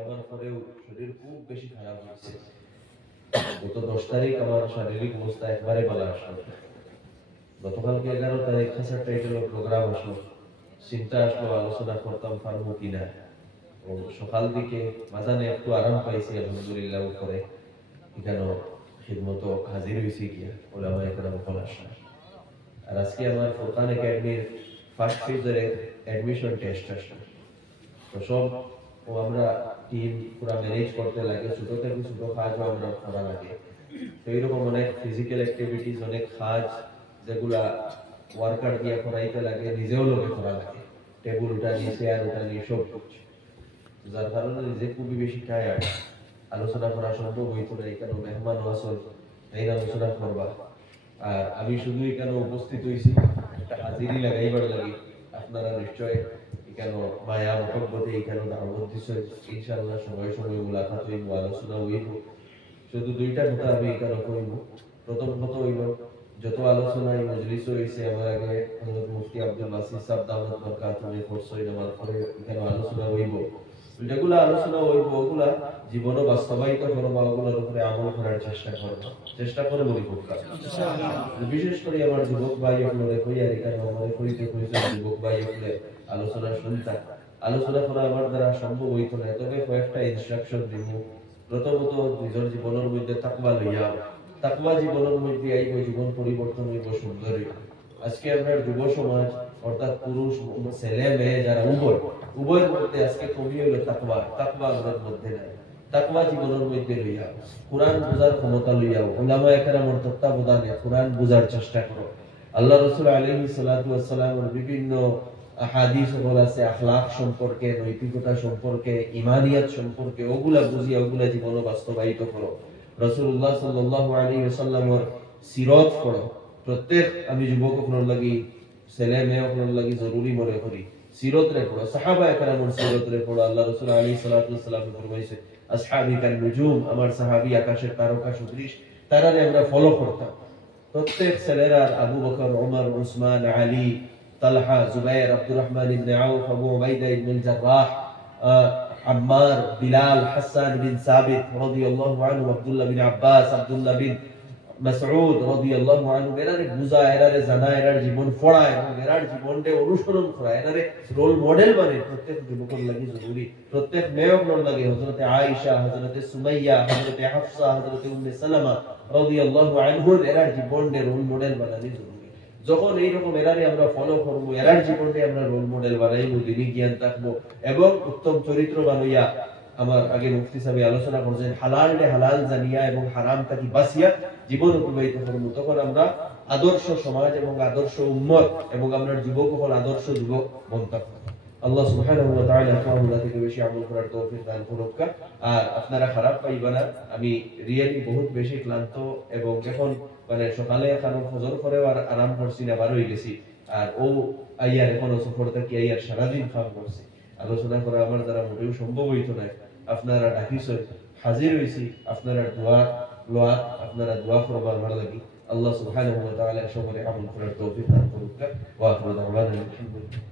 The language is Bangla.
যাওয়ার পরেও শরীর খুব বেশি খারাপ হয়েছে। গত 10 তারিখ আমার শারীরিক অবস্থা একবারে ভালো আসলো। গতকালকে 11 তারিখ খাসার টাইটেলের প্রোগ্রাম আসলো, চিন্তা আসলো আলোচনা করতাম পারবো কিনা। ও সকাল দিকে মাঝানে একটু আরাম পাইছি আলহামদুলিল্লাহ, উপরে এখানে খিদমত হাজির হয়েছি গিয়া ওলামা একরাম বল আসা। আর আজকে আমার ফুরকান একাডেমির ফার্স্ট ফেজের অ্যাডমিশন টেস্ট আসলো। তো সব ও আমরা টিম পুরো ম্যানেজ করতে লাগে, ছোট থেকে ছোট কাজও আমরা করা লাগে। তো এইরকম অনেক ফিজিক্যাল অ্যাক্টিভিটিস, অনেক কাজ যেগুলা ওয়ার্কার দিয়ে করাইতে লাগে, নিজেও লোকে করা লাগে, টেবিল উঠানি, চেয়ার উঠানি, সব কিছু। যার কারণে নিজে খুবই বেশি টায়ার্ড, আলোচনা করা সম্ভব হইতো না। এখানে মেহমান আসল এই আলোচনা করবা, আর আমি শুধু এখানে উপস্থিত হয়েছি একটা হাজিরি লাগাইবার লাগে। আপনারা নিশ্চয় এখানে মায়া মহব্বতে এখানে দাওয়াত দিছে, ইনশাআল্লাহ সময় সময় মুলাকাত হইব, আলোচনা হইব। শুধু দুইটা কথা আমি এখানে কইব। প্রথম কথা হইল, যত আলোচনা এই মজলিস হয়েছে, আমার আগে হযরত মুফতি আব্দুল বাসির সাহেব দাওয়াত বরকাতুল্লাহ ফরসই নামার পরে এখানে আলোচনা হইব। যেগুলো আলোচনা হইব ওগুলা জীবনে বাস্তবায়িত করবা, ওগুলোর উপরে আমল করার চেষ্টা করে বলি করবা ইনশাআল্লাহ। বিশেষ করে আমার যুবক ভাই আপনারা কই আর এখানে আমাদের কইতে যুবক ভাই আপনারা আলোচনা শুনতা, আলোচনা করা আমার দ্বারা সম্ভব হইতো না, তবে কয়েকটা ইনস্ট্রাকশন দিব। প্রথমত নিজের জীবনের মধ্যে তাকওয়া লইয়া, তাকওয়া জীবনের মধ্যে আইব, জীবন পরিবর্তন হইব, সুন্দর হইব। আজকে আমরা যুব সমাজ অর্থাৎ পুরুষ ছেলে মেয়ে যারা উভয়ের মধ্যে আজকে কমি হইল তাকওয়া। তাকওয়া আমাদের মধ্যে নাই। তাকওয়া জীবনের মধ্যে লইয়া, কোরআন বুঝার ক্ষমতা লইয়া, উলামা একরামের তত্ত্বাবধানে কোরআন বুঝার চেষ্টা করো। আল্লাহ রাসূল আলাইহিস সালাতু ওয়াস সালামের বিভিন্ন হাদিস আছে আখলাক সম্পর্কে, নৈতিকতা সম্পর্কে, ঈমানিয়াত সম্পর্কে, ওগুলা বুঝিয়া ওগুলা জীবনে বাস্তবায়িত করো। রাসূলুল্লাহ সাল্লাল্লাহু আলাইহি ওয়াসাল্লামের সিরাত পড়ো। প্রত্যেক আমি যুবক আপনার লাগি, ছেলে মেয়ে আপনার লাগি জরুরি মনে করি সিরত রে পড়ো, সাহাবা একরামের সিরত রে পড়ো। আল্লাহ রাসূল আলাইহিস সালাতু ওয়াস সালাম ফরমাইছে, আসহাবি কান নুজুম, আমার সাহাবী আকাশের তারকা সদৃশ, তারারে আমরা ফলো করতাম। প্রত্যেক ছেলেরা আবু বকর, ওমর, উসমান, আলী, তালহা, জুবাইর, আব্দুর রহমান ইবনে আউফ, আবু উবাইদা ইবনে জাররাহ, আম্মার, বিলাল, হাসান বিন সাবিত রাদিয়াল্লাহু আনহু, আব্দুল্লাহ বিন আব্বাস, আব্দুল্লাহ বিন মাসউদ রাদিয়াল্লাহু আনহু, এরারে বুঝা, এরারে জানা, এরার জীবন পড়া এবং এরার জীবনকে অনুসরণ করা, এরারে রোল মডেল বানে প্রত্যেক যুবকের লাগি জরুরি। প্রত্যেক মেয়ের লাগি হযরতে আয়েশা, হযরতে সুমাইয়া, হযরতে হাফসা, হযরতে উম্মে সালামা রাদিয়াল্লাহু আনহু, এরার জীবনকে রোল মডেল বানানি জরুরি। যখন এইরকম এরারে আমরা ফলো করব, এরার জীবনকে আমরা রোল মডেল বানাইব, দিনী জ্ঞান থাকবো এবং উত্তম চরিত্র বানাইয়া, আমার আগে মুফতি সাহেব আলোচনা করছেন হালাল জানিয়া এবং হারাম থেকে বাঁচিয়া জীবন অতিবাহিত করব, তখন আমরা আদর্শ সমাজ এবং আদর্শ উম্মত এবং আমরা যুবক হল আদর্শ যুবক বনতাম। আল্লাহ সুবহানাহু ওয়া তাআলা আমাদের থেকে বেশি আমল করার তৌফিক দান করুক। আর আপনারা খারাপ পাইবেন না, আমি রিয়েলি বহুত বেশি ক্লান্ত এবং এখন মানে সকালে এখন ফজর করে আর আরাম করছি না, বার হয়ে গেছি। আর ও আইয়ার এখন সফর থেকে আইয়ার সারাদিন কাম করছি, আলোচনা করা আমার দ্বারা মোটেও সম্ভব হইতো না। আপনারা ডাকিছেন, হাজির হইছি, আপনারা দোয়া করবার ভালো লাগি। আল্লাহ সুবহানাহু ওয়া তাআলা সকলে আমল করার তৌফিক দান করুক। ওয়া আখিরু দাওয়ানা আলহামদুলিল্লাহ।